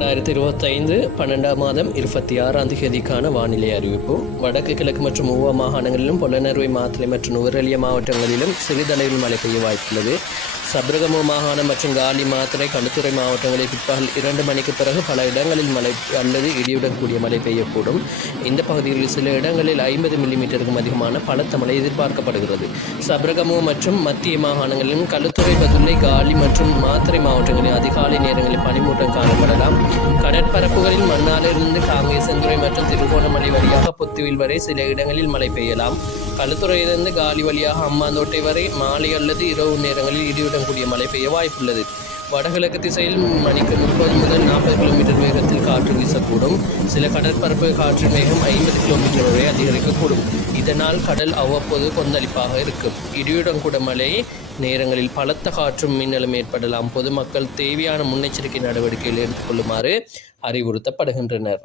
2025 12ஆம் மாதம் 26ஆம் தேதிக்கான வானிலை அறிவிப்பு. வடக்கு கிழக்கு மற்றும் ஊவா மாகாணங்களிலும் பொலனறுவை மாத்தளை மற்றும் நுவரெலியா மாவட்டங்களிலும் சிறிதளவில் மழை பெய்ய வாய்ப்புள்ளது. சப்ரகமு மாகாணம் மற்றும் காலி மாத்தறை களுத்துறை மாவட்டங்களில் பிற்பகல் 2 மணிக்கு பிறகு பல இடங்களில் மழை அல்லது இடியுடன் கூடிய மழை பெய்யக்கூடும். இந்த பகுதிகளில் சில இடங்களில் 50 மில்லிமீட்டருக்கும் அதிகமான பலத்த மழை எதிர்பார்க்கப்படுகிறது. சப்ரகமு மற்றும் மத்திய மாகாணங்களிலும் களுத்துறை பதுளை காலி மற்றும் மாத்தறை மாவட்டங்களில் அதிகாலை நேரங்களில் பனிமூட்டம் காணப்படலாம். கடற்பரப்புகளில் மன்னாரிலிருந்து காங்கேசன்துறை மற்றும் திருகோணமலை வழியாக புத்துவில் வரை சில இடங்களில் மழை பெய்யலாம். களுத்துறையிலிருந்து காலி வழியாக அம்மாந்தோட்டை வரை மாலை அல்லது இரவு நேரங்களில் இடியுடன் கூடிய மழை பெய்ய வாய்ப்புள்ளது. வடகிழக்கு திசையில் மணிக்கு 30 முதல் 40 கிலோமீட்டர் வேகத்தில் காற்று வீசக்கூடும். சில கடற்பரப்பு காற்றின் வேகம் 50 கிலோமீட்டர் வரை அதிகரிக்கக்கூடும். இதனால் கடல் அவ்வப்போது கொந்தளிப்பாக இருக்கும். இடியுடன் கூட மழை நேரங்களில் பலத்த காற்றும் மின்னலும் ஏற்படலாம். பொதுமக்கள் தேவையான முன்னெச்சரிக்கை நடவடிக்கைகள் எடுத்துக்கொள்ளுமாறு அறிவுறுத்தப்படுகின்றனர்.